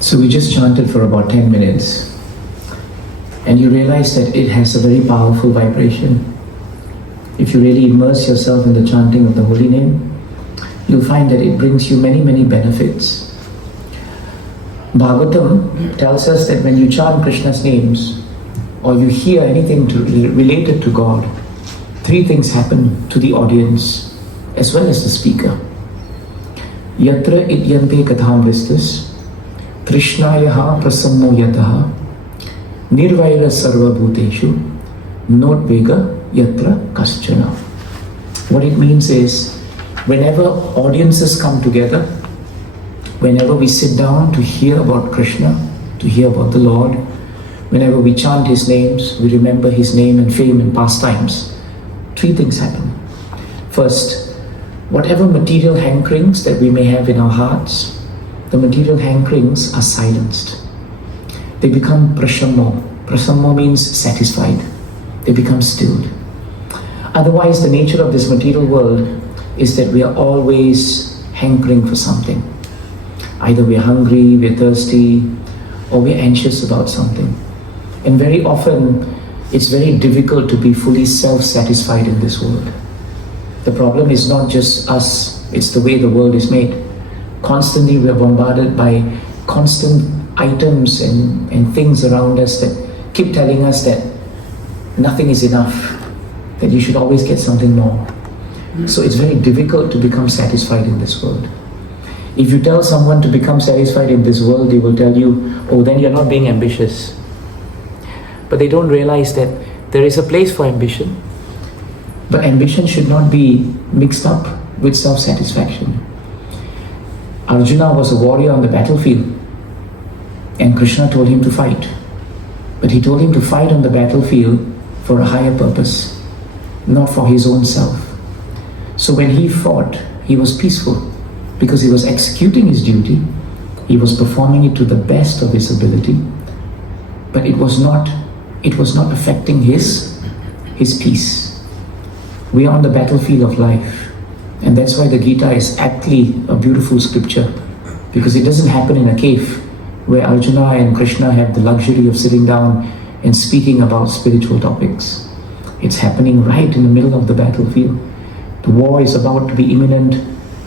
So we just chanted for about 10 minutes and you realize that it has a very powerful vibration. If you really immerse yourself in the chanting of the holy name, you'll find that it brings you many, many benefits. Bhagavatam tells us that when you chant Krishna's names or you hear anything related to God, three things happen to the audience as well as the speaker. Yatra idyante katham vistas Trishnayaha prasammo yataha Nirvaira sarva bhuteshu Notvega yatra kaschana. What it means is, whenever audiences come together, whenever we sit down to hear about Krishna, to hear about the Lord, whenever we chant His names, we remember His name and fame and pastimes, three things happen. First, whatever material hankerings that we may have in our hearts, the material hankerings are silenced. They become prasammo. Prasammo means satisfied. They become stilled. Otherwise, the nature of this material world is that we are always hankering for something. Either we are hungry, we are thirsty, or we are anxious about something. And very often, it's very difficult to be fully self-satisfied in this world. The problem is not just us, it's the way the world is made. Constantly we are bombarded by constant items and things around us that keep telling us that nothing is enough, that you should always get something more. So it's very difficult to become satisfied in this world. If you tell someone to become satisfied in this world, they will tell you, oh, then you're not being ambitious. But they don't realize that there is a place for ambition. But ambition should not be mixed up with self-satisfaction. Arjuna was a warrior on the battlefield and Krishna told him to fight. But he told him to fight on the battlefield for a higher purpose, not for his own self. So when he fought, he was peaceful because he was executing his duty, he was performing it to the best of his ability, but it was not affecting his peace. We are on the battlefield of life. And that's why the Gita is aptly a beautiful scripture, because it doesn't happen in a cave where Arjuna and Krishna have the luxury of sitting down and speaking about spiritual topics. It's happening right in the middle of the battlefield. The war is about to be imminent.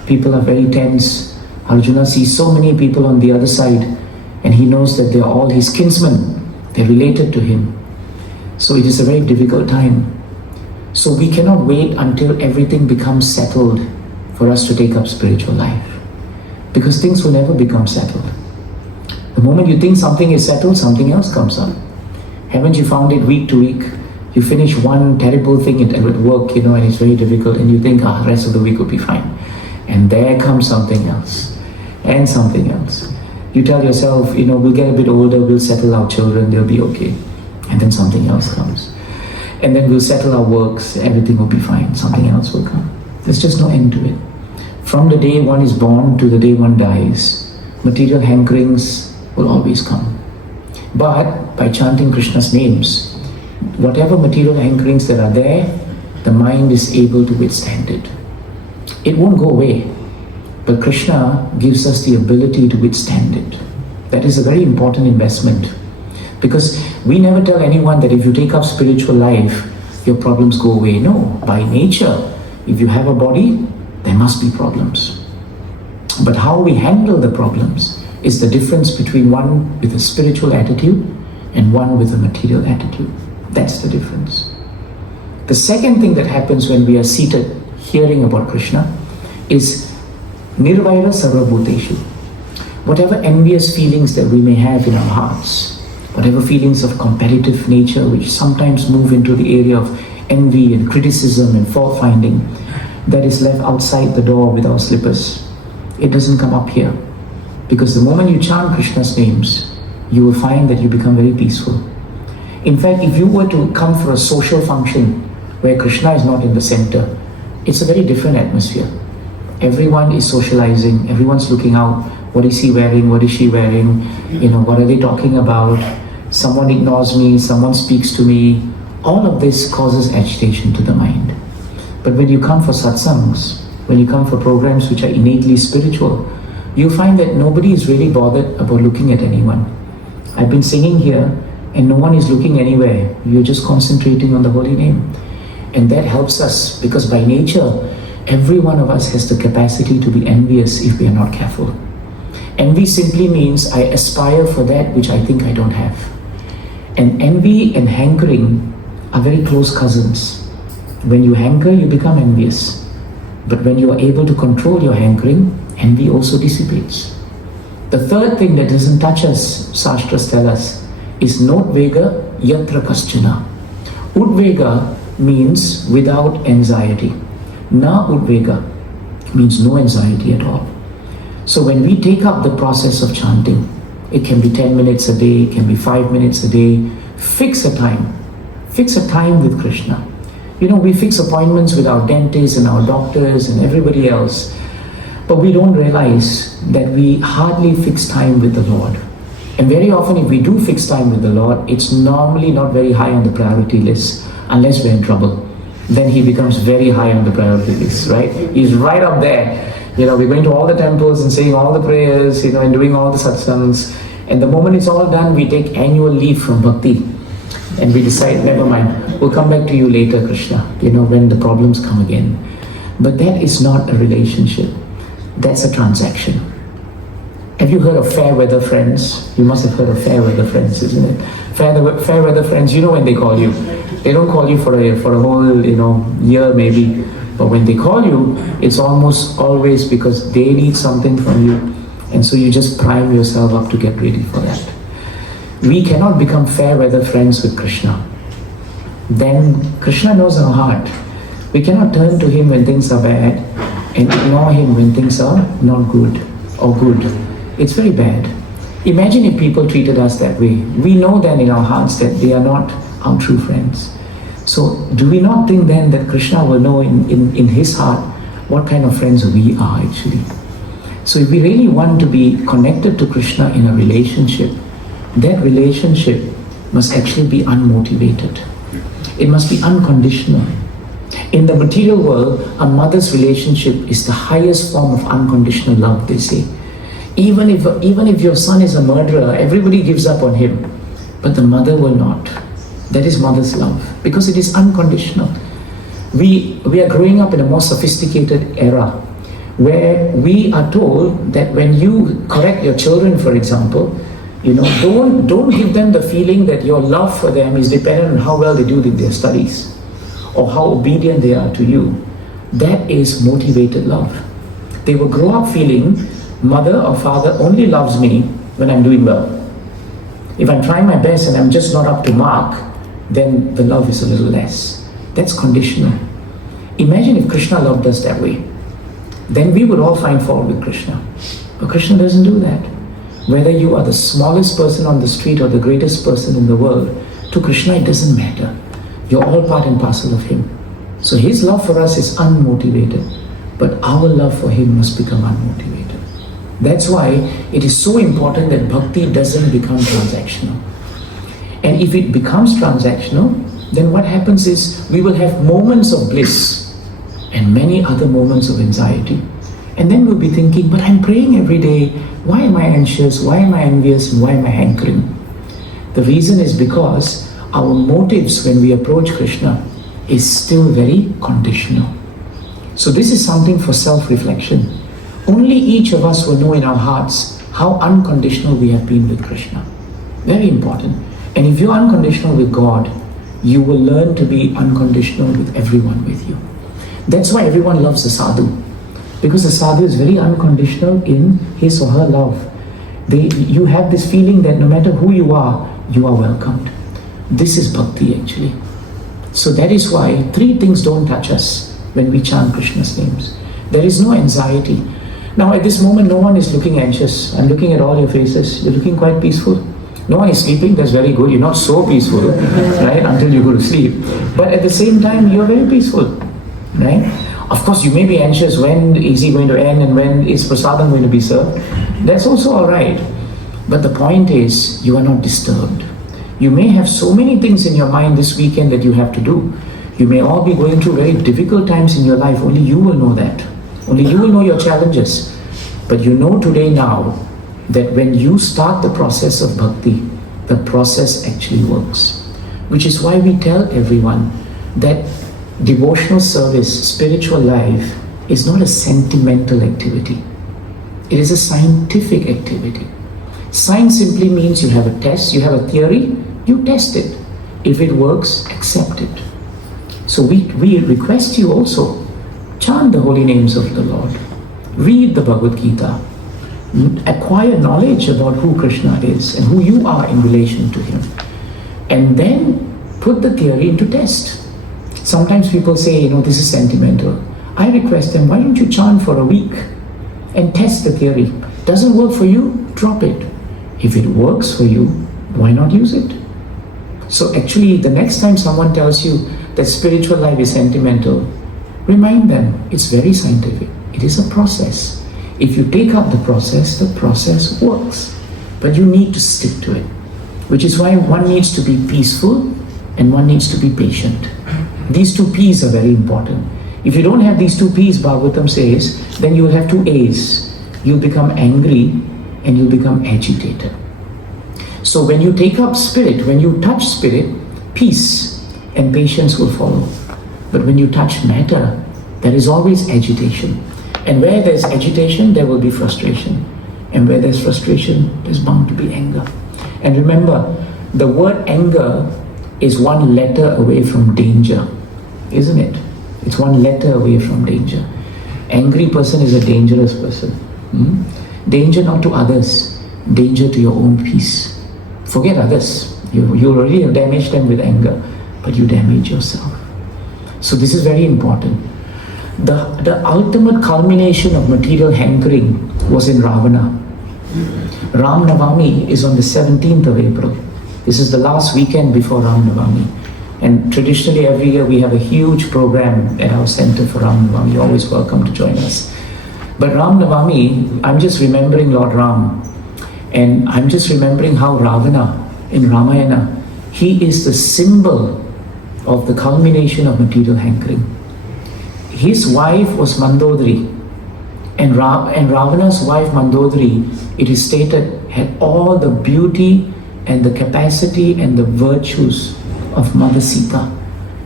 People are very tense. Arjuna sees so many people on the other side and he knows that they're all his kinsmen. They're related to him. So it is a very difficult time. So we cannot wait until everything becomes settled for us to take up spiritual life, because things will never become settled. The moment you think something is settled, something else comes up. Haven't you found it week to week? You finish one terrible thing at work, and it's very difficult, and you think, the rest of the week will be fine. And there comes something else, and something else. You tell yourself, we'll get a bit older, we'll settle our children, they'll be okay. And then something else comes. And then we'll settle our works, everything will be fine, something else will come. There's just no end to it. From the day one is born to the day one dies, material hankerings will always come. But by chanting Krishna's names, whatever material hankerings that are there, the mind is able to withstand it. It won't go away, but Krishna gives us the ability to withstand it. That is a very important investment. Because we never tell anyone that if you take up spiritual life, your problems go away. No, by nature, if you have a body, there must be problems. But how we handle the problems is the difference between one with a spiritual attitude and one with a material attitude. That's the difference. The second thing that happens when we are seated hearing about Krishna is Nirvaira sarva bhuteshu. Whatever envious feelings that we may have in our hearts, whatever feelings of competitive nature which sometimes move into the area of envy and criticism and fault-finding, that is left outside the door with our slippers. It doesn't come up here. Because the moment you chant Krishna's names, you will find that you become very peaceful. In fact, if you were to come for a social function where Krishna is not in the center, it's a very different atmosphere. Everyone is socializing, everyone's looking out. What is he wearing? What is she wearing? What are they talking about? Someone ignores me, someone speaks to me. All of this causes agitation to the mind. But when you come for satsangs, when you come for programs which are innately spiritual, you find that nobody is really bothered about looking at anyone. I've been singing here and no one is looking anywhere. You're just concentrating on the holy name. And that helps us, because by nature, every one of us has the capacity to be envious if we are not careful. Envy simply means I aspire for that which I think I don't have. And envy and hankering are very close cousins. When you hanker, you become envious. But when you are able to control your hankering, envy also dissipates. The third thing that doesn't touch us, Shastras tell us, is Nodvega Yatra Kaschana. Udvega means without anxiety. Na Udvega means no anxiety at all. So when we take up the process of chanting, it can be 10 minutes a day, it can be 5 minutes a day, fix a time. Fix a time with Krishna. You know, we fix appointments with our dentists and our doctors and everybody else, but we don't realize that we hardly fix time with the Lord. And very often if we do fix time with the Lord, it's normally not very high on the priority list, unless we're in trouble. Then he becomes very high on the priority list, right? He's right up there. You know, we're going to all the temples and saying all the prayers, you know, and doing all the satsangs. And the moment it's all done, we take annual leave from Bhakti. And we decide, never mind, we'll come back to you later, Krishna, you know, when the problems come again. But that is not a relationship. That's a transaction. Have you heard of fair weather friends? You must have heard of fair weather friends, isn't it? Fair weather friends, you know when they call you. They don't call you for a whole, you know, year maybe. But when they call you, it's almost always because they need something from you. And so you just prime yourself up to get ready for that. We cannot become fair weather friends with Krishna. Then Krishna knows our heart. We cannot turn to him when things are bad and ignore him when things are not good or good. It's very bad. Imagine if people treated us that way. We know then in our hearts that they are not our true friends. So do we not think then that Krishna will know in his heart what kind of friends we are actually? So if we really want to be connected to Krishna in a relationship, that relationship must actually be unmotivated. It must be unconditional. In the material world, a mother's relationship is the highest form of unconditional love, they say. Even if your son is a murderer, everybody gives up on him. But the mother will not. That is mother's love, because it is unconditional. We are growing up in a more sophisticated era, where we are told that when you correct your children, for example, you know, don't give them the feeling that your love for them is dependent on how well they do their studies or how obedient they are to you. That is motivated love. They will grow up feeling mother or father only loves me when I'm doing well. If I'm trying my best and I'm just not up to mark, then the love is a little less. That's conditional. Imagine if Krishna loved us that way. Then we would all find fault with Krishna. But Krishna doesn't do that. Whether you are the smallest person on the street or the greatest person in the world, to Krishna it doesn't matter. You're all part and parcel of him. So his love for us is unmotivated, but our love for him must become unmotivated. That's why it is so important that bhakti doesn't become transactional. And if it becomes transactional, then what happens is we will have moments of bliss and many other moments of anxiety. And then we'll be thinking, but I'm praying every day. Why am I anxious? Why am I envious? Why am I hankering? The reason is because our motives when we approach Krishna is still very conditional. So this is something for self-reflection. Only each of us will know in our hearts how unconditional we have been with Krishna. Very important. And if you're unconditional with God, you will learn to be unconditional with everyone with you. That's why everyone loves the sadhu. Because the sadhu is very unconditional in his or her love. You have this feeling that no matter who you are welcomed. This is bhakti actually. So that is why three things don't touch us when we chant Krishna's names. There is no anxiety. Now at this moment, no one is looking anxious. I'm looking at all your faces. You're looking quite peaceful. No one is sleeping, that's very good. You're not so peaceful, right, until you go to sleep. But at the same time, you're very peaceful, right? Of course, you may be anxious, when is he going to end and when is prasadam going to be served? That's also all right. But the point is, you are not disturbed. You may have so many things in your mind this weekend that you have to do. You may all be going through very difficult times in your life. Only you will know that. Only you will know your challenges. But you know today now that when you start the process of bhakti, the process actually works. Which is why we tell everyone that devotional service, spiritual life, is not a sentimental activity. It is a scientific activity. Science simply means you have a test, you have a theory, you test it. If it works, accept it. So we request you also, chant the holy names of the Lord, read the Bhagavad Gita, acquire knowledge about who Krishna is and who you are in relation to him, and then put the theory into test. Sometimes people say, this is sentimental. I request them, why don't you chant for a week and test the theory? Doesn't work for you? Drop it. If it works for you, why not use it? So actually, the next time someone tells you that spiritual life is sentimental, remind them it's very scientific. It is a process. If you take up the process works. But you need to stick to it. Which is why one needs to be peaceful and one needs to be patient. These two P's are very important. If you don't have these two P's, Bhagavatam says, then you will have two A's. You'll become angry and you'll become agitated. So when you take up spirit, when you touch spirit, peace and patience will follow. But when you touch matter, there is always agitation. And where there's agitation, there will be frustration. And where there's frustration, there's bound to be anger. And remember, the word anger is one letter away from danger, isn't it? It's one letter away from danger. Angry person is a dangerous person. Danger not to others, danger to your own peace. Forget others. You already have damaged them with anger, but you damage yourself. So this is very important. The ultimate culmination of material hankering was in Ravana. Ram Navami is on the 17th of April. This is the last weekend before Ram Navami. And traditionally every year we have a huge program at our center for Ram Navami. You're always welcome to join us. But Ram Navami, I'm just remembering Lord Ram. And I'm just remembering how Ravana in Ramayana, he is the symbol of the culmination of material hankering. His wife was Mandodari. And Ravana's wife Mandodari, it is stated, had all the beauty and the capacity and the virtues of Mother Sita.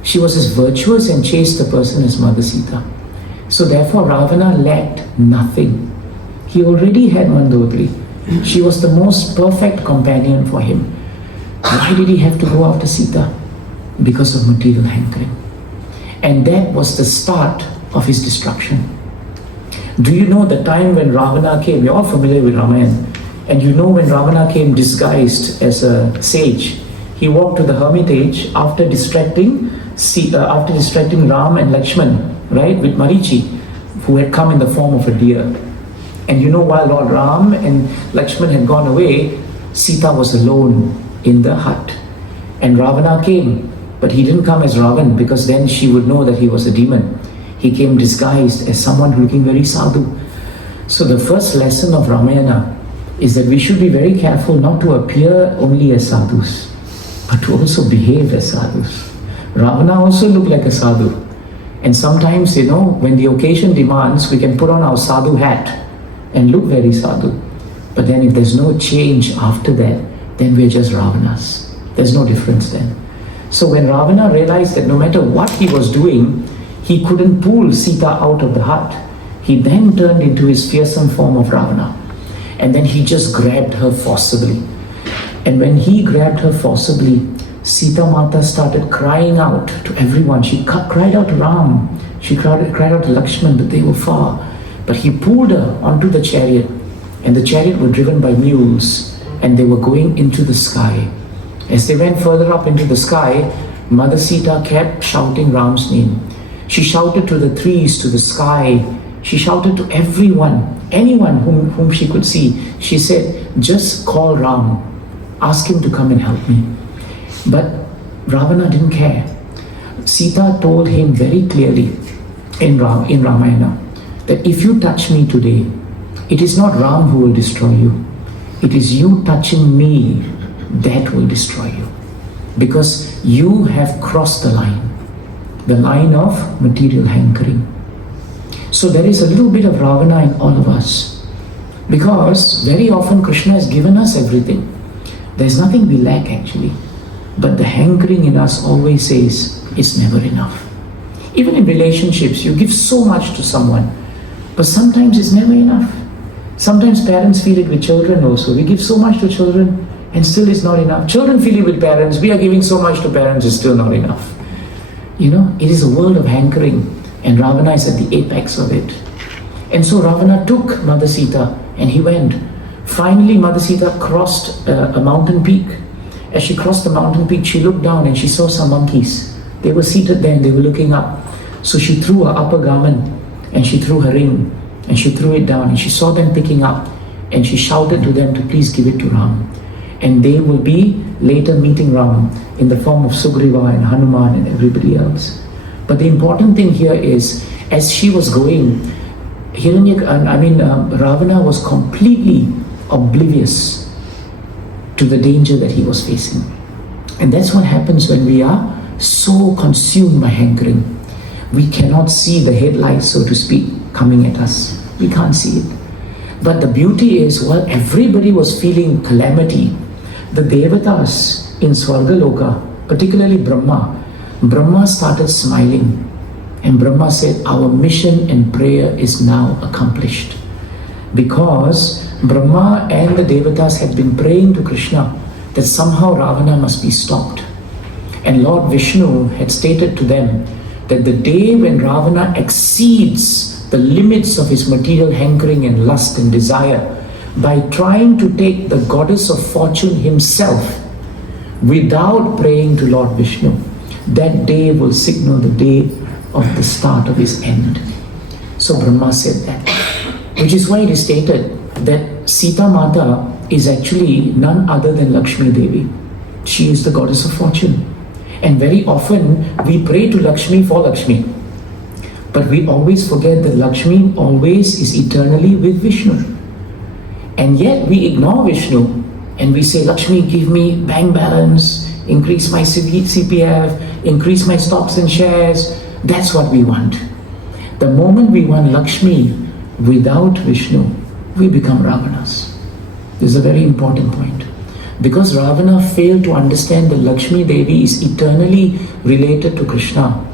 She was as virtuous and chaste a person as Mother Sita. So therefore Ravana lacked nothing. He already had Mandodari. She was the most perfect companion for him. Why did he have to go after Sita? Because of material hankering. And that was the start of his destruction. Do you know the time when Ravana came? You're all familiar with Ramayana. And you know when Ravana came disguised as a sage, he walked to the hermitage after distracting Ram and Lakshman, right, with Marichi, who had come in the form of a deer. And you know, while Lord Ram and Lakshman had gone away, Sita was alone in the hut. And Ravana came, but he didn't come as Ravan because then she would know that he was a demon. He came disguised as someone looking very sadhu. So the first lesson of Ramayana is that we should be very careful not to appear only as sadhus, but to also behave as sadhus. Ravana also looked like a sadhu. And sometimes, when the occasion demands, we can put on our sadhu hat and look very sadhu. But then if there's no change after that, then we're just Ravanas. There's no difference then. So when Ravana realized that no matter what he was doing, he couldn't pull Sita out of the hut, he then turned into his fearsome form of Ravana. And then he just grabbed her forcibly. And when he grabbed her forcibly, Sita Mata started crying out to everyone. She cried out to Ram, she cried out to Lakshman, but they were far. But he pulled her onto the chariot, and the chariot were driven by mules, and they were going into the sky. As they went further up into the sky, Mother Sita kept shouting Ram's name. She shouted to the trees, to the sky. She shouted to everyone, anyone whom she could see. She said, just call Ram, ask him to come and help me. But Ravana didn't care. Sita told him very clearly in Ramayana that if you touch me today, it is not Ram who will destroy you. It is you touching me that will destroy you. Because you have crossed the line of material hankering. So there is a little bit of Ravana in all of us. Because very often Krishna has given us everything. There's nothing we lack actually. But the hankering in us always says, it's never enough. Even in relationships, you give so much to someone, but sometimes it's never enough. Sometimes parents feel it with children also. We give so much to children and still it's not enough. Children feel it with parents. We are giving so much to parents, it's still not enough. It is a world of hankering, and Ravana is at the apex of it. And so Ravana took Mother Sita and he went. Finally, Mother Sita crossed a mountain peak. As she crossed the mountain peak, she looked down and she saw some monkeys. They were seated there and they were looking up. So she threw her upper garment and she threw her ring and she threw it down and she saw them picking up and she shouted to them to please give it to Ram. And they will be later meeting Ram in the form of Sugriva and Hanuman and everybody else. But the important thing here is, as she was going, Ravana was completely oblivious to the danger that he was facing. And that's what happens when we are so consumed by hankering. We cannot see the headlights, so to speak, coming at us. We can't see it. But the beauty is, while everybody was feeling calamity, the Devatas in Swargaloka, particularly Brahma started smiling. And Brahma said, our mission and prayer is now accomplished. Because Brahma and the Devatas had been praying to Krishna that somehow Ravana must be stopped. And Lord Vishnu had stated to them that the day when Ravana exceeds the limits of his material hankering and lust and desire by trying to take the goddess of fortune himself without praying to Lord Vishnu, that day will signal the day of the start of his end. So Brahma said that, which is why it is stated that Sita Mata is actually none other than Lakshmi Devi. She is the goddess of fortune. And very often we pray to Lakshmi for Lakshmi. But we always forget that Lakshmi always is eternally with Vishnu. And yet we ignore Vishnu and we say, Lakshmi, give me bank balance, increase my CPF, increase my stocks and shares. That's what we want. The moment we want Lakshmi without Vishnu, we become Ravanas. This is a very important point. Because Ravana failed to understand that Lakshmi Devi is eternally related to Krishna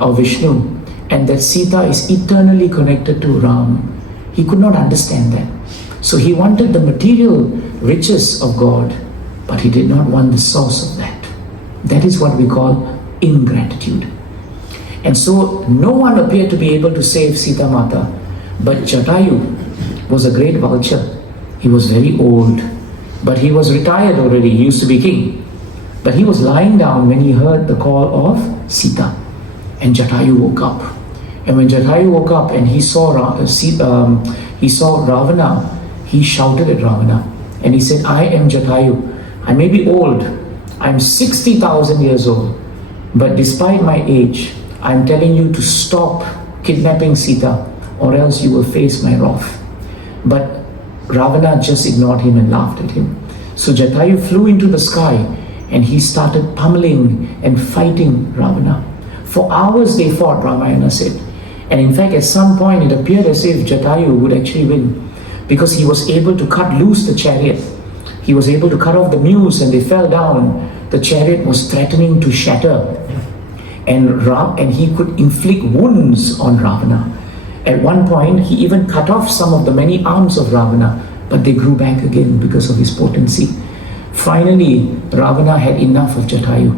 or Vishnu, and that Sita is eternally connected to Ram, he could not understand that. So he wanted the material riches of God, but he did not want the source of that. That is what we call ingratitude. And so no one appeared to be able to save Sita Mata, but Jatayu was a great vulture. He was very old, but he was retired already. He used to be king. But he was lying down when he heard the call of Sita. And Jatayu woke up. And when Jatayu woke up and he saw Ravana, he shouted at Ravana. And he said, I am Jatayu. I may be old. I'm 60,000 years old. But despite my age, I'm telling you to stop kidnapping Sita, or else you will face my wrath. But Ravana just ignored him and laughed at him. So Jatayu flew into the sky and he started pummeling and fighting Ravana. For hours they fought, Ramayana said. And in fact, at some point it appeared as if Jatayu would actually win, because he was able to cut loose the chariot. He was able to cut off the mules and they fell down. The chariot was threatening to shatter. And he could inflict wounds on Ravana. At one point, he even cut off some of the many arms of Ravana, but they grew back again because of his potency. Finally, Ravana had enough of Jatayu,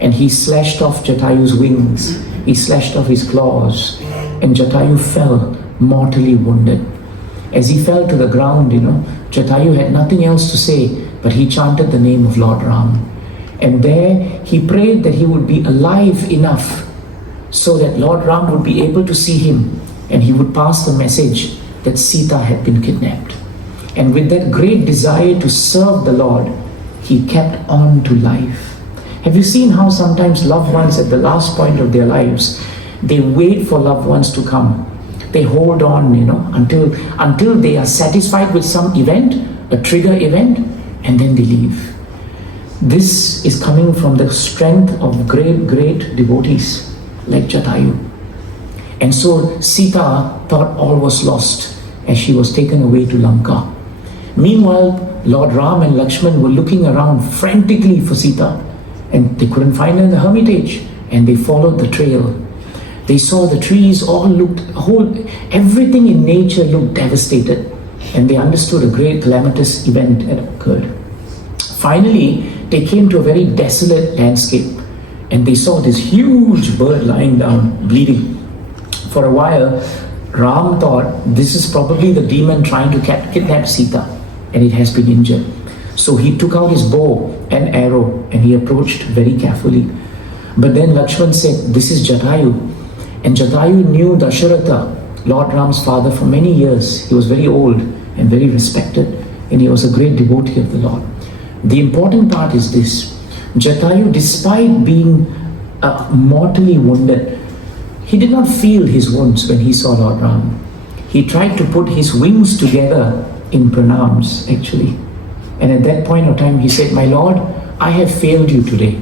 and he slashed off Jatayu's wings. He slashed off his claws, and Jatayu fell mortally wounded. As he fell to the ground, Jatayu had nothing else to say, but he chanted the name of Lord Ram. And there he prayed that he would be alive enough so that Lord Ram would be able to see him, and he would pass the message that Sita had been kidnapped. And with that great desire to serve the Lord, he kept on to life. Have you seen how sometimes loved ones at the last point of their lives, they wait for loved ones to come. They hold on, until they are satisfied with some event, a trigger event, and then they leave. This is coming from the strength of great devotees like Jatayu. And so Sita thought all was lost. as she was taken away to Lanka. Meanwhile, Lord Ram and Lakshman were looking around frantically for Sita, and they couldn't find her in the hermitage, and they followed the trail. They saw the trees everything in nature looked devastated, and they understood a great calamitous event had occurred. Finally, they came to a very desolate landscape, and they saw this huge bird lying down, bleeding. For a while, Ram thought this is probably the demon trying to kidnap Sita, and it has been injured. So he took out his bow and arrow, and he approached very carefully. But then Lakshman said, "This is Jatayu." And Jatayu knew Dasharatha, Lord Ram's father, for many years. He was very old and very respected, and he was a great devotee of the Lord. The important part is this: Jatayu, despite being mortally wounded, he did not feel his wounds when he saw Lord Ram. He tried to put his wings together in pranams, actually. And at that point of time, he said, "My Lord, I have failed you today.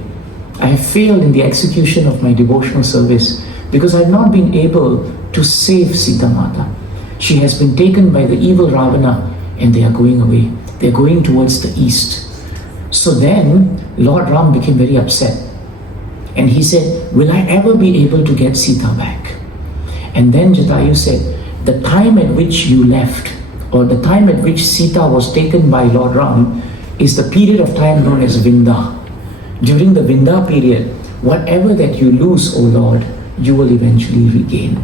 I have failed in the execution of my devotional service because I have not been able to save Sita Mata. She has been taken by the evil Ravana, and they are going away. They are going towards the east." So then Lord Ram became very upset, and he said, "Will I ever be able to get Sita back?" And then Jatayu said, "The time at which you left, or the time at which Sita was taken by Lord Ram, is the period of time known as Vinda. During the Vinda period, whatever that you lose, O Lord, you will eventually regain."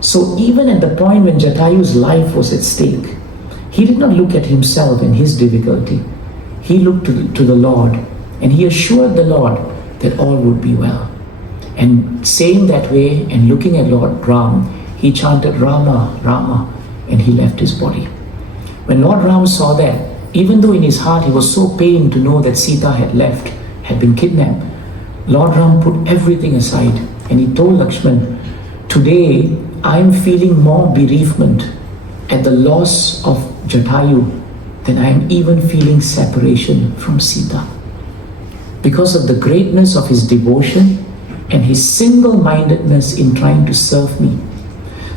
So even at the point when Jatayu's life was at stake, he did not look at himself and his difficulty. He looked to the Lord, and he assured the Lord that all would be well. And saying that way and looking at Lord Ram, he chanted Rama, Rama, and he left his body. When Lord Ram saw that, even though in his heart he was so pained to know that Sita had left, had been kidnapped, Lord Ram put everything aside, and he told Lakshman, "Today I am feeling more bereavement at the loss of Jatayu than I am even feeling separation from Sita." Because of the greatness of his devotion and his single-mindedness in trying to serve me,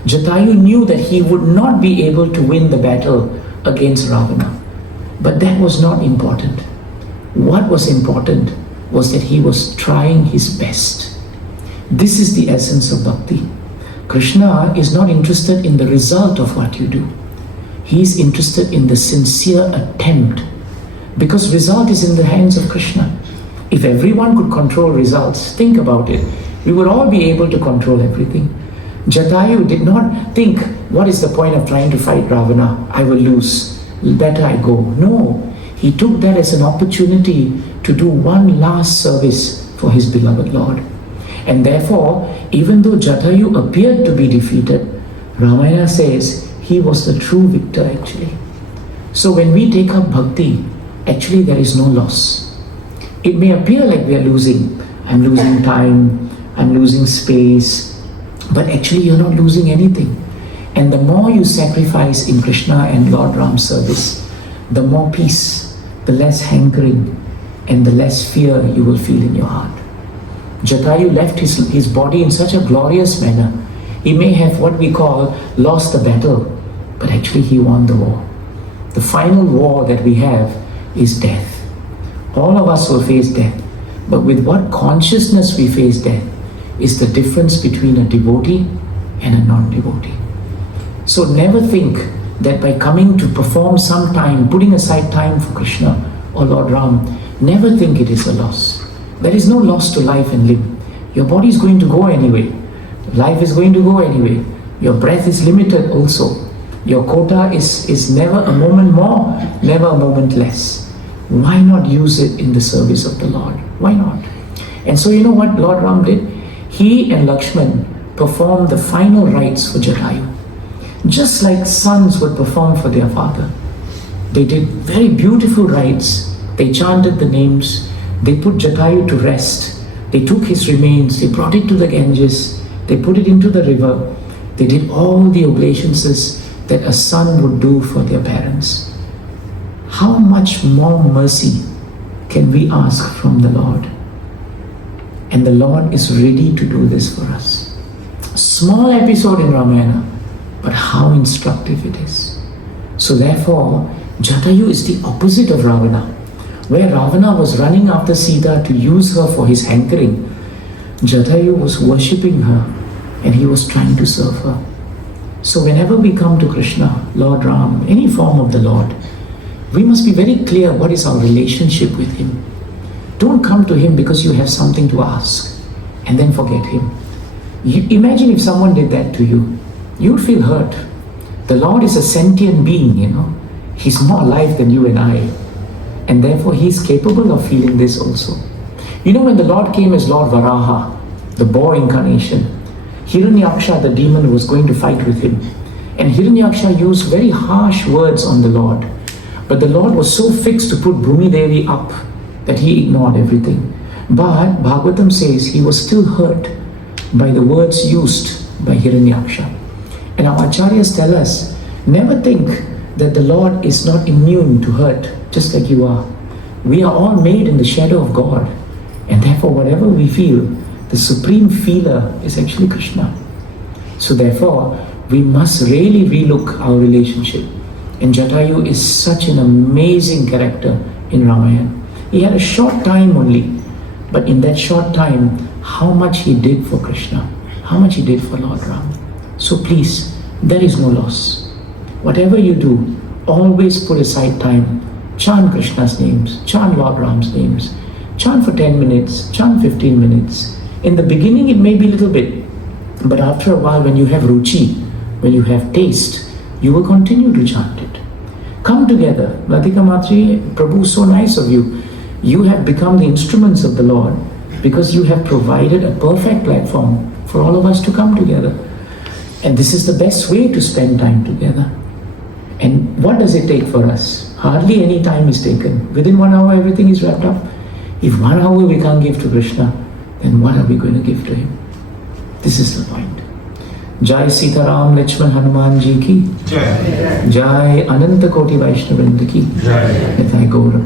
Jatayu knew that he would not be able to win the battle against Ravana. But that was not important. What was important was that he was trying his best. This is the essence of Bhakti. Krishna is not interested in the result of what you do. He is interested in the sincere attempt, because result is in the hands of Krishna. If everyone could control results, think about it, we would all be able to control everything. Jatayu did not think, what is the point of trying to fight Ravana? I will lose. Better I go. No, he took that as an opportunity to do one last service for his beloved Lord. And therefore, even though Jatayu appeared to be defeated, Ramayana says he was the true victor actually. So when we take up bhakti, actually there is no loss. It may appear like we are losing. I'm losing time, I'm losing space, but actually you're not losing anything. And the more you sacrifice in Krishna and Lord Ram's service, the more peace, the less hankering, and the less fear you will feel in your heart. Jatayu left his body in such a glorious manner. He may have what we call lost the battle, but actually he won the war. The final war that we have is death. All of us will face death, but with what consciousness we face death is the difference between a devotee and a non-devotee. So never think that by coming to perform some time, putting aside time for Krishna or Lord Ram, never think it is a loss. There is no loss to life and limb. Your body is going to go anyway. Life is going to go anyway. Your breath is limited also. Your quota is never a moment more, never a moment less. Why not use it in the service of the Lord? Why not? And so you know what Lord Ram did? He and Lakshman performed the final rites for Jatayu, just like sons would perform for their father. They did very beautiful rites. They chanted the names. They put Jatayu to rest. They took his remains. They brought it to the Ganges. They put it into the river. They did all the obeisances that a son would do for their parents. How much more mercy can we ask from the Lord? And the Lord is ready to do this for us. A small episode in Ramayana, but how instructive it is. So therefore, Jatayu is the opposite of Ravana. Where Ravana was running after Sita to use her for his hankering, Jatayu was worshipping her and he was trying to serve her. So whenever we come to Krishna, Lord Ram, any form of the Lord, we must be very clear what is our relationship with him. Don't come to him because you have something to ask and then forget him. Imagine if someone did that to you. You'd feel hurt. The Lord is a sentient being, He's more alive than you and I. And therefore He's capable of feeling this also. When the Lord came as Lord Varaha, the boar incarnation, Hiranyaksha, the demon, was going to fight with him. And Hiranyaksha used very harsh words on the Lord. But the Lord was so fixed to put Bhumi Devi up that he ignored everything. But Bhagavatam says he was still hurt by the words used by Hiranyaksha. And our acharyas tell us, never think that the Lord is not immune to hurt, just like you are. We are all made in the shadow of God. And therefore, whatever we feel, the supreme feeler is actually Krishna. So therefore, we must really relook our relationship. And Jatayu is such an amazing character in Ramayana. He had a short time only, but in that short time, how much he did for Krishna, how much he did for Lord Ram. So please, there is no loss. Whatever you do, always put aside time. Chant Krishna's names, chant Lord Ram's names. Chant for 10 minutes, chant 15 minutes. In the beginning, it may be a little bit, but after a while, when you have ruchi, when you have taste, you will continue to chant it. Come together. Radhika Matri, Prabhu, so nice of you. You have become the instruments of the Lord because you have provided a perfect platform for all of us to come together. And this is the best way to spend time together. And what does it take for us? Hardly any time is taken. Within 1 hour, everything is wrapped up. If 1 hour we can't give to Krishna, then what are we going to give to him? This is the point. Jai Sitaram Lakshman Hanuman Ji ki Jai. Jai Ananta Koti Vaishnavrinda ki Jai. Nitai Gaura